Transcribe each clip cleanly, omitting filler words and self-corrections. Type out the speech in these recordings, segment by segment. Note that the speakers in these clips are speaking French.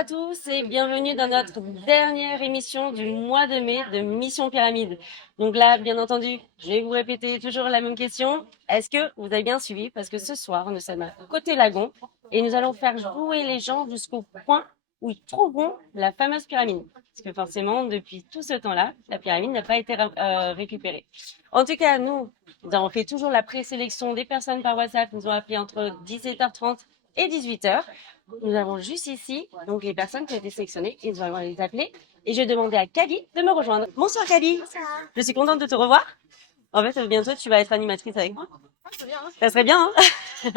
à tous et bienvenue dans notre dernière émission du mois de mai de Mission Pyramide. Donc là, bien entendu, je vais vous répéter toujours la même question. Est-ce que vous avez bien suivi? Parce que ce soir, nous sommes à côté lagon et nous allons faire jouer les gens jusqu'au point où ils trouveront la fameuse pyramide. Parce que forcément, depuis tout ce temps-là, la pyramide n'a pas été récupérée. En tout cas, nous avons fait toujours la présélection des personnes par WhatsApp. Nous ont appelé entre 17h30 et 18h. Nous avons juste ici donc les personnes qui ont été sélectionnées et nous allons les appeler. Et je vais demander à Kali de me rejoindre. Bonsoir Kali. Bonsoir. Je suis contente de te revoir. En fait, bientôt tu vas être animatrice avec moi. Ça serait bien, hein.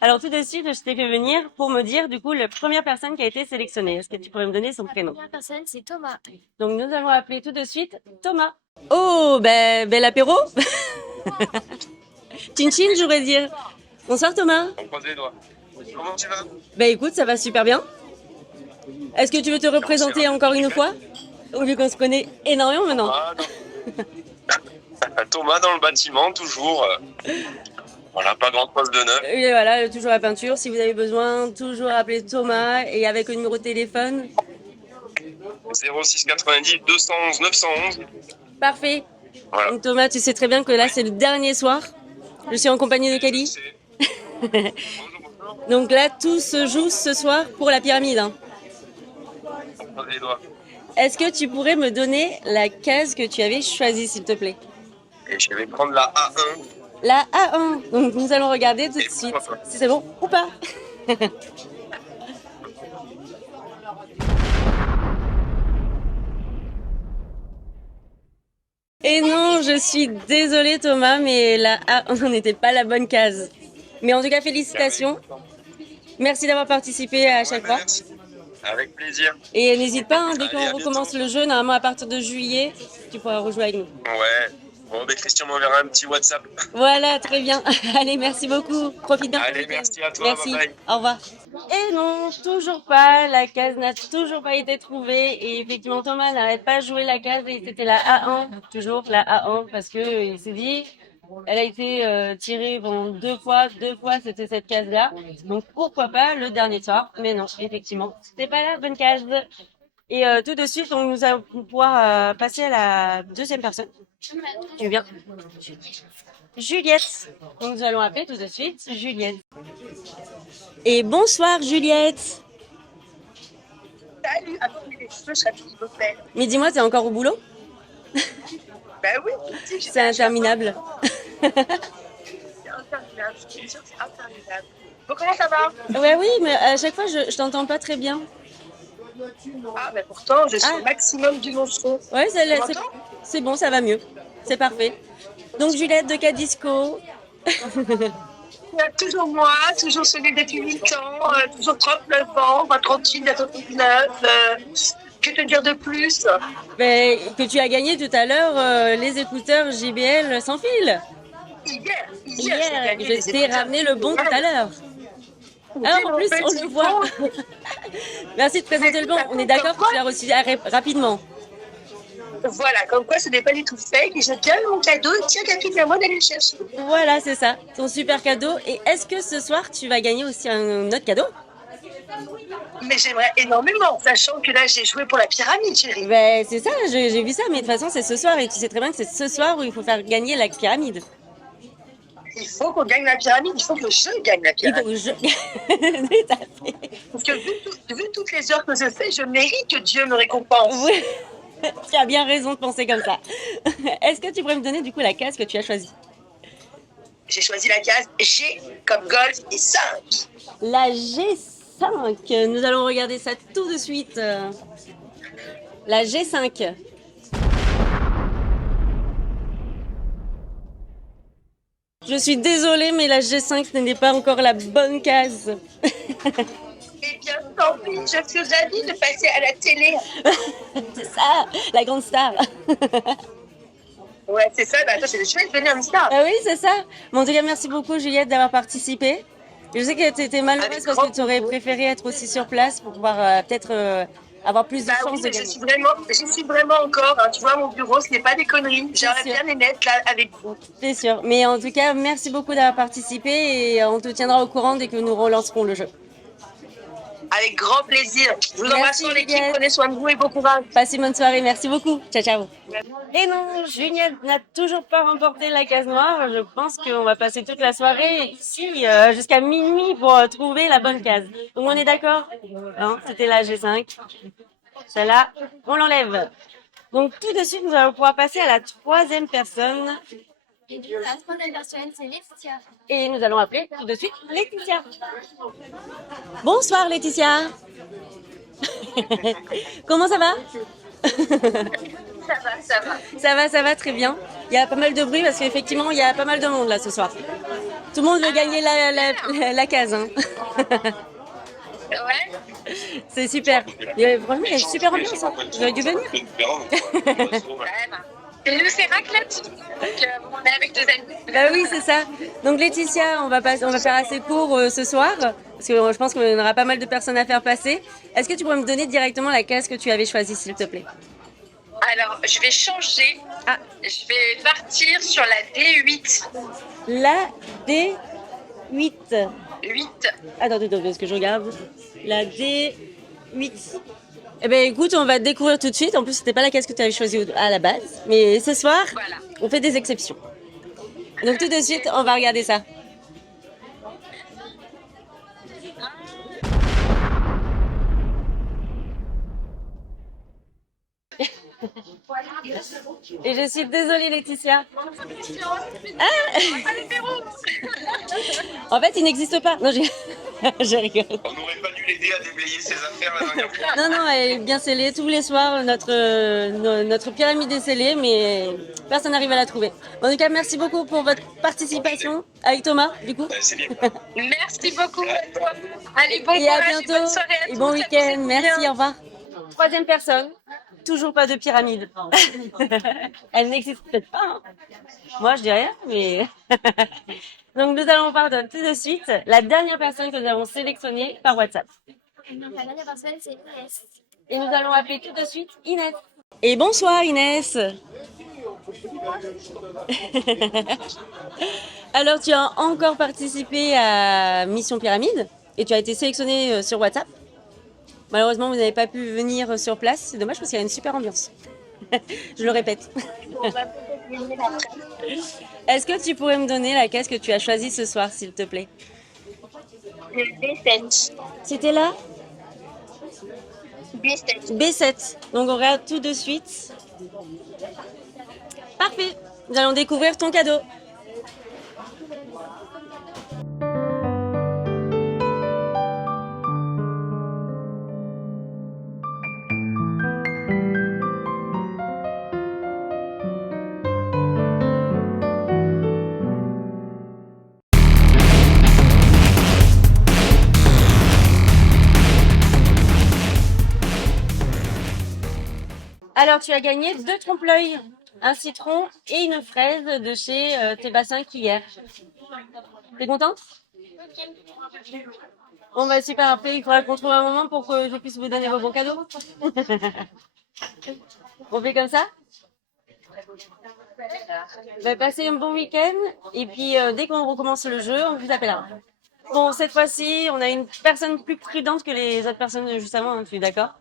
Alors tout de suite, je t'ai fait venir pour me dire du coup la première personne qui a été sélectionnée. Est-ce que tu pourrais me donner son prénom? La première personne, c'est Thomas. Donc nous allons appeler tout de suite Thomas. Oh, bel apéro. Chin chin, j'aurais dire. Bonsoir Thomas. On croise les doigts. Comment tu vas? Écoute, ça va super bien. Est-ce que tu veux te représenter encore une fois? Vu qu'on se connaît énormément maintenant. Ah, non. Thomas dans le bâtiment, toujours. Voilà, pas grand chose de neuf. Et voilà, toujours la peinture. Si vous avez besoin, toujours appeler Thomas et avec le numéro de téléphone. 06 90 211 911. Parfait. Voilà. Donc Thomas, tu sais très bien que là, c'est le dernier soir. Je suis en compagnie de Kali. Bonjour. Donc là, tout se joue ce soir pour la pyramide, hein. On croise les doigts. Est-ce que tu pourrais me donner la case que tu avais choisie, s'il te plaît? Et je vais prendre la A1. La A1. Donc nous allons regarder tout de Et suite pourquoi pas. si c'est bon ou pas. Et non, je suis désolée Thomas, mais la A1 n'était pas la bonne case. Mais en tout cas, félicitations. Merci d'avoir participé à chaque Ouais, fois. merci. Avec plaisir. Et n'hésite pas, hein, dès Allez, qu'on à recommence bientôt. le jeu, normalement à partir de juillet, tu pourras rejouer avec nous. Ouais. Bon, Christian m'enverra un petit WhatsApp. Voilà, très bien. Allez, merci beaucoup. Profite bien. de ton Allez, week-end. merci à toi. Merci. Bye bye. Au revoir. Et non, toujours pas. La case n'a toujours pas été trouvée. Et effectivement, Thomas n'arrête pas de jouer la case. Et c'était la A1. Toujours la A1 parce que il s'est dit, elle a été tirée bon, deux fois. Deux fois, c'était cette case-là. Donc pourquoi pas le dernier soir. Mais non, effectivement, c'était pas la bonne case. Et tout de suite, donc, nous allons pouvoir passer à la deuxième personne. Tu viens? Juliette. Donc nous allons appeler tout de suite Juliette. Et bonsoir Juliette. Salut, attendez les cheveux, ça s'il vous plaît. Mais dis-moi, t'es encore au boulot? Ben oui, C'est interminable. C'est interminable, je suis sûre que c'est interminable. Bon, comment ça va? Ouais, oui, mais à chaque fois, je t'entends pas très bien. Ah, mais pourtant, je suis Ah. au maximum du mon son. Ouais, Tu m'entends? c'est bon, ça va mieux. C'est parfait. Donc Juliette de Cadisco. Il y a toujours moi, toujours celui depuis 8 ans, toujours 39 ans, pas 38, bientôt 39. Que te dire de plus? Ben, que tu as gagné tout à l'heure les écouteurs JBL sans fil. Hier, j'ai Hier, gagné je des t'ai écouteurs. ramené le bon tout à l'heure. Ah, en plus, on le voit. Merci de présenter le bon. On est d'accord que tu l'as reçu rapidement. Voilà, comme quoi ce n'est pas du tout fake. Je donne mon cadeau, tiens, Catherine, à moi d'aller le chercher. Voilà, c'est ça. Ton super cadeau. Et est-ce que ce soir, tu vas gagner aussi un autre cadeau? Mais j'aimerais énormément, sachant que là, j'ai joué pour la pyramide, chérie. Ben, c'est ça, j'ai vu ça. Mais de toute façon, c'est ce soir. Et tu sais très bien que c'est ce soir où il faut faire gagner la pyramide. Il faut qu'on gagne la pyramide, il faut que je gagne la Il faut pyramide. que je... Tout à fait. Parce que vu toutes les heures que je fais, je mérite que Dieu me récompense. Oui. Tu as bien raison de penser comme ça. Est-ce que tu pourrais me donner du coup la case que tu as choisie? J'ai choisi la case G comme golf et 5. La G5. Nous allons regarder ça tout de suite. La G5. Je suis désolée, mais la G5, ce n'est pas encore la bonne case. Eh bien, tant pis, je suis ravie de passer à la télé. C'est ça, la grande star. Ouais, c'est ça, bah attends, je vais devenir une star. Ah oui, c'est ça. Bon, en tout cas, merci beaucoup, Juliette, d'avoir participé. Je sais que tu étais malheureuse Avec parce grand que tu aurais plaisir. préféré être aussi sur place pour pouvoir peut-être avoir plus de Bah chances oui, de mais gagner. je suis vraiment encore, hein, tu vois, mon bureau, ce n'est pas des conneries. J'aimerais sûr. bien être là avec vous. C'est sûr. Mais en tout cas, merci beaucoup d'avoir participé et on te tiendra au courant dès que nous relancerons le jeu. Avec grand plaisir. Je vous embrasse sur l'équipe. Juliette. Prenez soin de vous et bon courage. Passez une bonne soirée. Merci beaucoup. Ciao, ciao. Et non, Juliette n'a toujours pas remporté la case noire. Je pense qu'on va passer toute la soirée ici jusqu'à minuit pour trouver la bonne case. Donc on est d'accord? Non, c'était la G5. Celle-là, on l'enlève. Donc tout de suite, nous allons pouvoir passer à la troisième personne. Et du coup, la troisième personne, c'est Laetitia. Et nous allons appeler tout de suite Laetitia. Bonsoir Laetitia. Comment ça va? Ça va. Ça va très bien. Il y a pas mal de bruit parce qu'effectivement, il y a pas mal de monde là ce soir. Tout le monde veut gagner la case. Hein. Ouais. C'est super. Franchement, il y a une super ambiance. Hein. Vous avez dû venir. Et nous, c'est raclette. Donc, on est avec 2 amis. Bah oui, c'est ça. Donc Laetitia, on va faire assez court ce soir parce que je pense qu'on aura pas mal de personnes à faire passer. Est-ce que tu pourrais me donner directement la case que tu avais choisie, s'il te plaît? Alors, je vais changer. Ah. Je vais partir sur la D8. La D8. 8. Attends, parce que je regarde. La D8. Eh ben écoute, on va découvrir tout de suite. En plus, c'était pas la case que tu avais choisie à la base. Mais ce soir, Voilà. on fait des exceptions. Donc tout de suite, on va regarder ça. Et je suis désolée, Laetitia. Ah en fait, il n'existe pas. Non, je rigole. On n'aurait pas dû l'aider à déblayer ses affaires la dernière fois. Non, non, elle est bien scellée. Tous les soirs, notre pyramide est scellée, mais personne n'arrive à la trouver. En tout cas, merci beaucoup pour votre participation avec Thomas, du coup. C'est bien. Merci beaucoup. Allez, bon Et à courage bientôt. et bonne soirée à Et tous. bon week-end. Merci, au revoir. Troisième personne. Toujours pas de pyramide. Elle n'existe peut-être pas. Hein. Moi, je dis rien, mais... Donc, nous allons voir tout de suite la dernière personne que nous avons sélectionnée par WhatsApp. Donc, la dernière personne, c'est Inès. Et nous allons appeler tout de suite Inès. Et bonsoir Inès. Alors, tu as encore participé à Mission Pyramide et tu as été sélectionnée sur WhatsApp. Malheureusement, vous n'avez pas pu venir sur place. C'est dommage parce qu'il y a une super ambiance. Je le répète. Est-ce que tu pourrais me donner la case que tu as choisie ce soir, s'il te plaît? Le B7. C'était là? B7. B7. Donc, on regarde tout de suite. Parfait. Nous allons découvrir ton cadeau. Alors, tu as gagné 2 trompe-l'œil, un citron et une fraise de chez Tes Bassins qu'hier. T'es contente? On va super après, il faudra qu'on trouve un moment pour que je puisse vous donner vos bons cadeaux. On fait comme ça? Passez un bon week-end et puis dès qu'on recommence le jeu, on vous appellera. Bon, cette fois-ci, on a une personne plus prudente que les autres personnes juste avant, hein, tu es d'accord?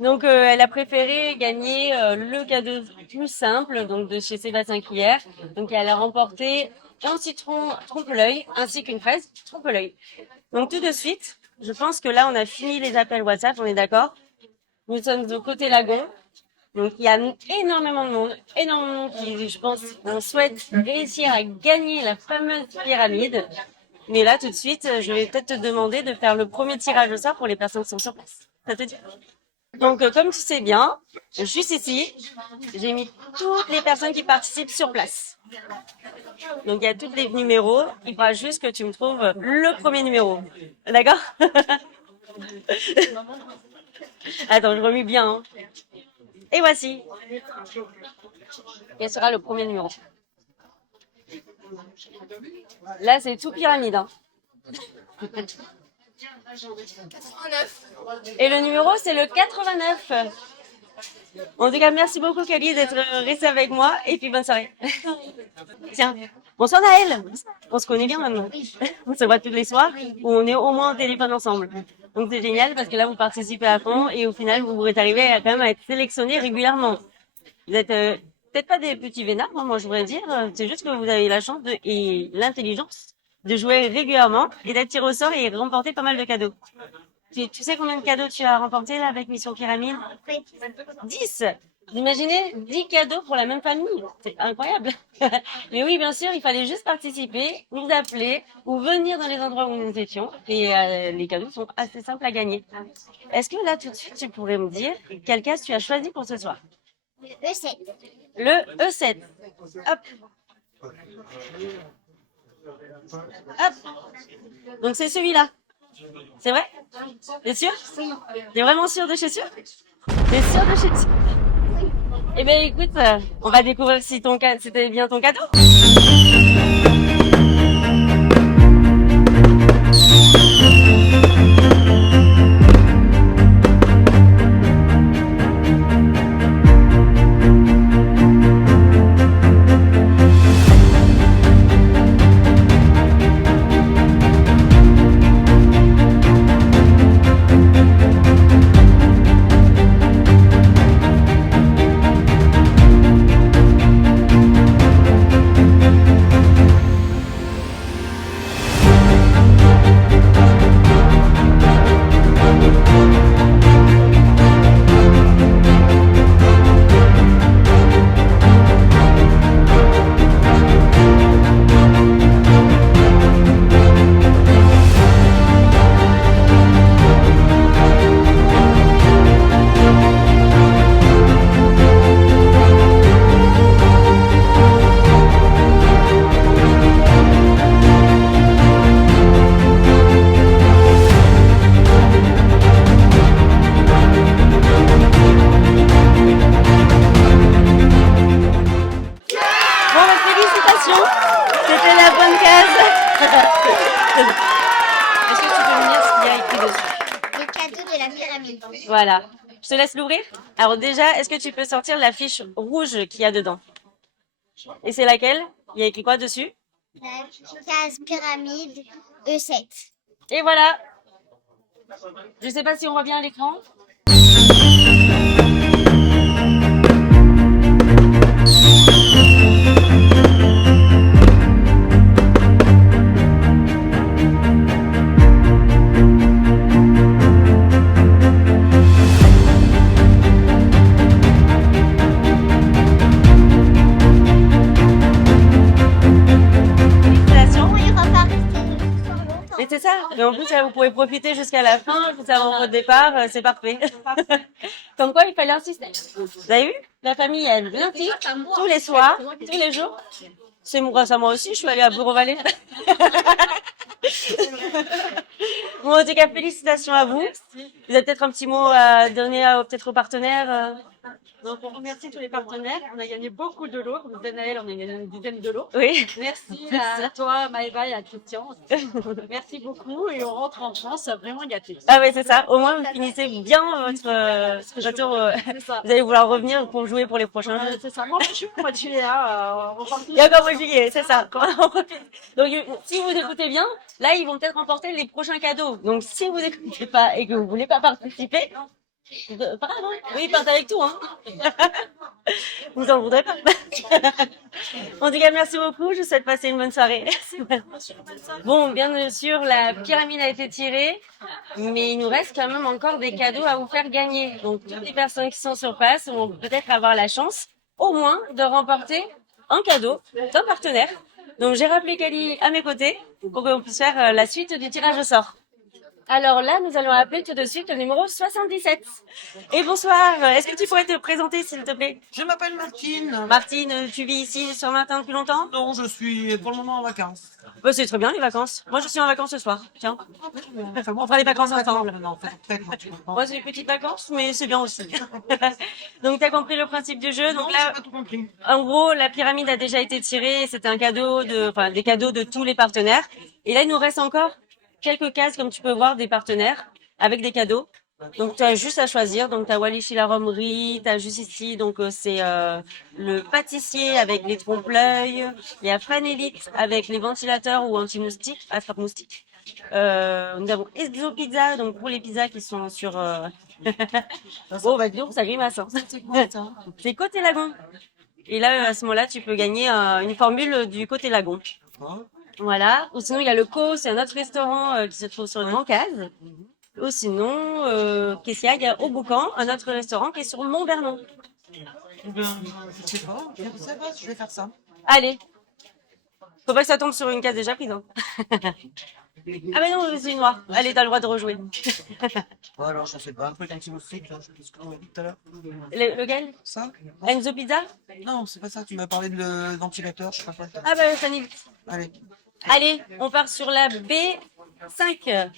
Donc, elle a préféré gagner le cadeau plus simple, donc de chez Sébastien qu'hier. Donc, elle a remporté un citron trompe-l'œil ainsi qu'une fraise trompe-l'œil. Donc, tout de suite, je pense que là, on a fini les appels WhatsApp, on est d'accord? Nous sommes de côté lagon. Donc, il y a énormément de monde qui, je pense, souhaite réussir à gagner la fameuse pyramide. Mais là, tout de suite, je vais peut-être te demander de faire le premier tirage au sort pour les personnes qui sont sur place. Ça te dit? Donc, comme tu sais bien, juste ici, j'ai mis toutes les personnes qui participent sur place. Donc, il y a tous les numéros. Il faudra juste que tu me trouves le premier numéro. D'accord? Attends, je remue bien. Hein. Et voici. Quel sera le premier numéro? Là, c'est tout pyramide. Hein. 89. Et le numéro, c'est le 89. En tout cas, merci beaucoup, Kelly, d'être restée avec moi. Et puis, bonne soirée. Tiens. Bonsoir, Naël. On se connaît bien maintenant. On se voit tous les soirs ou on est au moins au téléphone ensemble. Donc c'est génial parce que là, vous participez à fond et au final, vous êtes arrivé à quand même à être sélectionné régulièrement. Vous êtes peut-être pas des petits vénards, hein, moi je voudrais dire. C'est juste que vous avez la chance et l'intelligence de jouer régulièrement et d'être tiré au sort et remporter pas mal de cadeaux. Tu sais combien de cadeaux tu as remporté là avec Mission Pyramide? 10. Vous imaginez 10 cadeaux pour la même famille? C'est incroyable. Mais oui, bien sûr, il fallait juste participer, nous appeler ou venir dans les endroits où nous étions. Et les cadeaux sont assez simples à gagner. Est-ce que là, tout de suite, tu pourrais me dire quelle case tu as choisi pour ce soir? E7. Le E7. Hop. Hop. Donc c'est celui-là. C'est vrai? T'es sûr? T'es vraiment sûr de chez sûr? T'es sûr de chez sûr? Eh bien, écoute, on va découvrir si c'était bien ton cadeau. Bon, bah, félicitations. C'était la bonne case. Est-ce que tu peux me dire ce qu'il y a écrit dessus? Les cadeaux de la pyramide. Voilà. Je te laisse l'ouvrir. Alors déjà, est-ce que tu peux sortir la fiche rouge qu'il y a dedans? Et c'est laquelle? Il y a écrit quoi dessus? La case pyramide E7. Et voilà. Je sais pas si on voit bien à l'écran. Félicitations. Oui, repartir sur longtemps. Mais c'est ça. Et en plus, là, vous pouvez profiter jusqu'à la fin, juste avant votre départ. C'est parfait. Comme quoi, il fallait insister. Vous avez vu? La famille, elle vient tous les soirs, tous les jours. C'est grâce à moi aussi, je suis allée à Bureau-Vallée. Bon, en tout cas, félicitations à vous. Vous avez peut-être un petit mot à donner peut-être aux partenaires. Donc, on remercie tous les partenaires. On a gagné beaucoup de lots. Comme Danaël, on a gagné une dizaine de lots. Oui. Merci à toi, Maëva, et à Christian. Merci beaucoup. Et on rentre en France vraiment gâtés. Ah oui, c'est ça. Au moins, vous finissez bien votre retour. C'est ça. Vous allez vouloir revenir pour jouer pour les prochains jeux. C'est ça. Moi, je suis au mois de juillet. On repart tous. Il y a encore mois de juillet, c'est ça. Donc, si vous écoutez bien, là, ils vont peut-être remporter les prochains cadeaux. Donc, si vous écoutez pas et que vous voulez pas participer, pas grave, hein. Oui, ils partent avec tout, hein. Vous en voudrez pas. En tout cas, merci beaucoup. Je vous souhaite passer une bonne soirée. Bon, bien sûr, la pyramide a été tirée, mais il nous reste quand même encore des cadeaux à vous faire gagner. Donc, toutes les personnes qui sont sur place vont peut-être avoir la chance, au moins, de remporter un cadeau d'un partenaire. Donc, j'ai rappelé Kali à mes côtés pour qu'on puisse faire la suite du tirage au sort. Alors là, nous allons appeler tout de suite le numéro 77. Et bonsoir, est-ce que tu pourrais te présenter, s'il te plaît? Je m'appelle Martine. Martine, tu vis ici sur Martin depuis longtemps? Non, je suis pour le moment en vacances. Bah, c'est très bien les vacances. Moi, je suis en vacances ce soir. Tiens, on fera les vacances ensemble. Non, faites-moi, tu comprends. Moi, c'est des petites vacances, mais c'est bien aussi. Donc, tu as compris le principe du jeu. Donc Non, là, j'ai pas tout compris. en gros, la pyramide a déjà été tirée. C'était un cadeau des cadeaux de tous les partenaires. Et là, il nous reste encore quelques cases, comme tu peux voir, des partenaires avec des cadeaux. Donc, tu as juste à choisir. Donc, tu as Walichi la Romerie, tu as juste ici, donc c'est le pâtissier avec les trompe-l'œil. Il y a Fanélite avec les ventilateurs ou anti-moustiques, attrape-moustiques. Nous avons Exo Pizza, donc pour les pizzas qui sont sur... Oh, bah dis donc, ça grimace. Hein. C'est côté lagon. Et là, à ce moment-là, tu peux gagner une formule du côté lagon. Voilà. Ou sinon, il y a le Co, c'est un autre restaurant qui se trouve sur le Grand Case. Ou sinon, qu'est-ce qu'il y a? Il y a Au Boucan, un autre restaurant qui est sur Mont-Vernon. Je sais pas. Je sais pas si je vais faire ça. Allez. Faut pas que ça tombe sur une case déjà prise. Hein. Ah mais non, c'est noir. Allez, t'as le droit de rejouer. Bon, alors, je sais pas. Un peu d'anti-moustique, là. Ce qu'on m'a dit tout à l'heure. Lequel? Ça? Enzo Pizza? Non, c'est pas ça. Tu m'as parlé de ventilateur, je sais pas quoi. Ah bah ça n'y... Allez. Allez, on part sur la B5.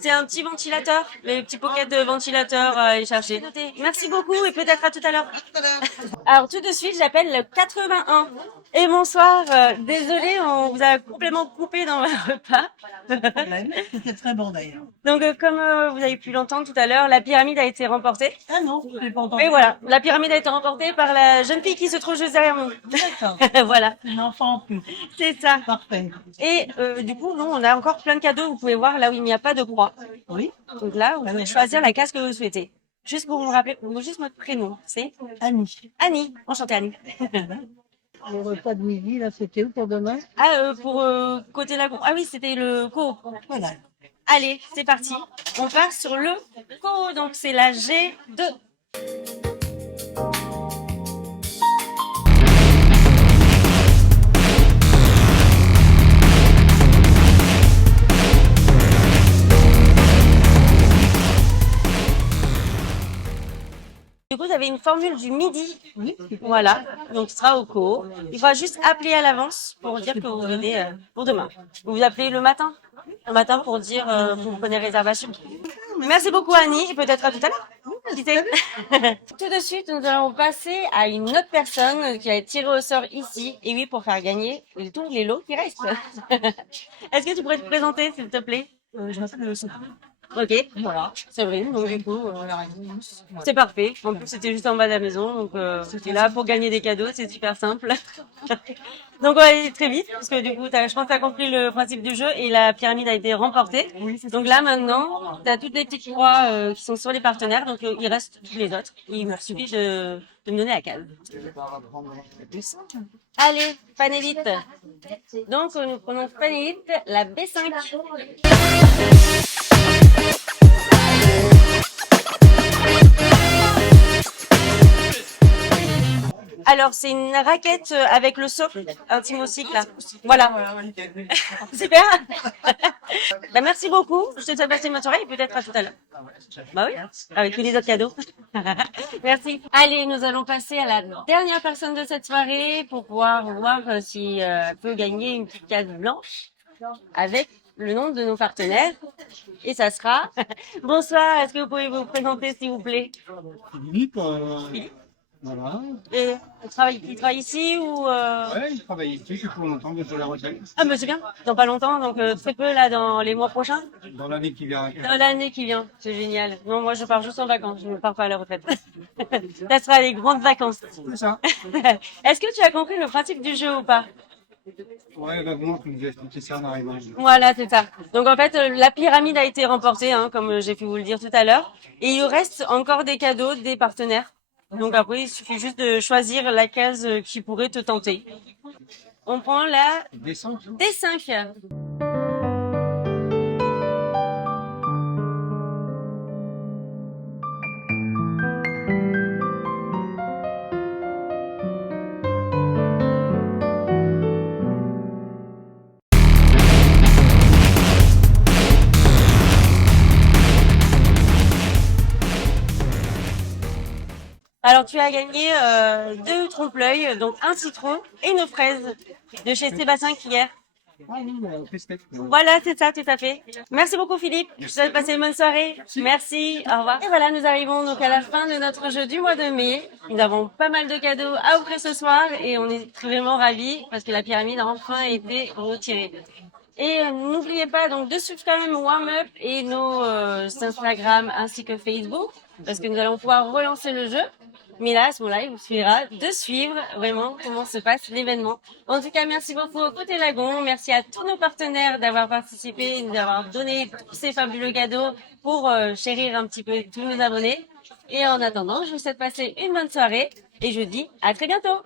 C'est un petit ventilateur, les petits pockets de ventilateur à aller chercher. Merci beaucoup et peut-être à tout à l'heure. Alors tout de suite, j'appelle le 81. Et bonsoir, désolé, on vous a complètement coupé dans votre repas. C'était très bon d'ailleurs. Donc comme vous avez pu l'entendre tout à l'heure, la pyramide a été remportée. Ah non, je l'ai pas entendu. Et voilà, la pyramide a été remportée par la jeune fille qui se trouve juste derrière nous. D'accord. Voilà, Un enfant en plus. c'est ça. Parfait. Et du coup, nous, on a encore plein de cadeaux. Vous pouvez voir là où il n'y a pas de croix. Oui. Donc là, vous pouvez choisir la case que vous souhaitez. Juste pour me rappeler, juste votre prénom, c'est Annie. Annie. Enchantée Annie. Le repas de midi, là, c'était où pour demain? Ah, pour côté lagon. Ah oui, c'était le co. Voilà. Allez, c'est parti. On part sur le co. Donc c'est la G2. Du coup, vous avez une formule du midi. Oui. Voilà, donc ce sera au co. Il faudra juste appeler à l'avance pour dire que vous venez pour demain. Vous vous appelez le matin pour dire que vous prenez réservation. Merci beaucoup Annie et peut-être à tout à l'heure. Qui sait? Tout de suite, nous allons passer à une autre personne qui a été tirée au sort ici. Et oui, pour faire gagner tous les lots qui restent. Est-ce que tu pourrais te présenter, s'il te plaît? Je m'appelle Sophie. Ok, voilà, c'est vrai. Donc du coup, la réponse. c'est parfait. En plus, c'était juste en bas de la maison, donc c'était là pour gagner des cadeaux. C'est super simple. Donc on va aller très vite, parce que du coup, je pense que tu as compris le principe du jeu et la pyramide a été remportée. Donc là, maintenant, tu as toutes les petites croix qui sont sur les partenaires, donc il reste tous les autres. Il me suffit de me donner la case. Allez, Panélite. Donc, nous prenons Panélite, la B5. Alors, c'est une raquette avec le saut, un timocycle là. Voilà. Super. Bah, merci beaucoup. Je te souhaite passer une bonne soirée et peut-être à tout à l'heure. Bah oui, avec tous les autres cadeaux. Merci. Allez, nous allons passer à la dernière personne de cette soirée pour pouvoir voir si elle peut gagner une petite case blanche avec le nom de nos partenaires. Et ça sera... Bonsoir, est-ce que vous pouvez vous présenter s'il vous plaît? Philippe, voilà. Et il travaille ici ou Ouais, il travaille ici depuis longtemps, bientôt la retraite. Ah mais c'est bien, dans pas longtemps, donc très peu là dans les mois prochains. Dans l'année qui vient. Dans l'année qui vient, c'est génial. Non, moi je pars juste en vacances, je ne pars pas à la retraite. Ça sera les grandes vacances. C'est ça. Est-ce que tu as compris le principe du jeu ou pas? Ouais, bah bon, tu nous as expliqué ça en arrivant. Voilà, c'est ça. Donc en fait, la pyramide a été remportée, hein, comme j'ai pu vous le dire tout à l'heure. Et il reste encore des cadeaux des partenaires. Donc après, il suffit juste de choisir la case qui pourrait te tenter. On prend la Descends. D5. Alors, tu as gagné 2 trompe-l'œil, donc un citron et une fraise de chez Sébastien Kier. Ah oui, pestec. Voilà, c'est ça, tout à fait. Merci beaucoup, Philippe. Je te souhaite passer une bonne soirée. Merci, au revoir. Et voilà, nous arrivons donc à la fin de notre jeu du mois de mai. Nous avons pas mal de cadeaux à offrir ce soir et on est vraiment ravis parce que la pyramide a enfin été retirée. Et n'oubliez pas donc de suivre quand même Warm Up et nos Instagram ainsi que Facebook, parce que nous allons pouvoir relancer le jeu. Mais là, à ce moment-là, il vous suffira de suivre vraiment comment se passe l'événement. En tout cas, merci beaucoup au Côté Lagon. Merci à tous nos partenaires d'avoir participé, d'avoir donné tous ces fabuleux cadeaux pour chérir un petit peu tous nos abonnés. Et en attendant, je vous souhaite de passer une bonne soirée et je vous dis à très bientôt.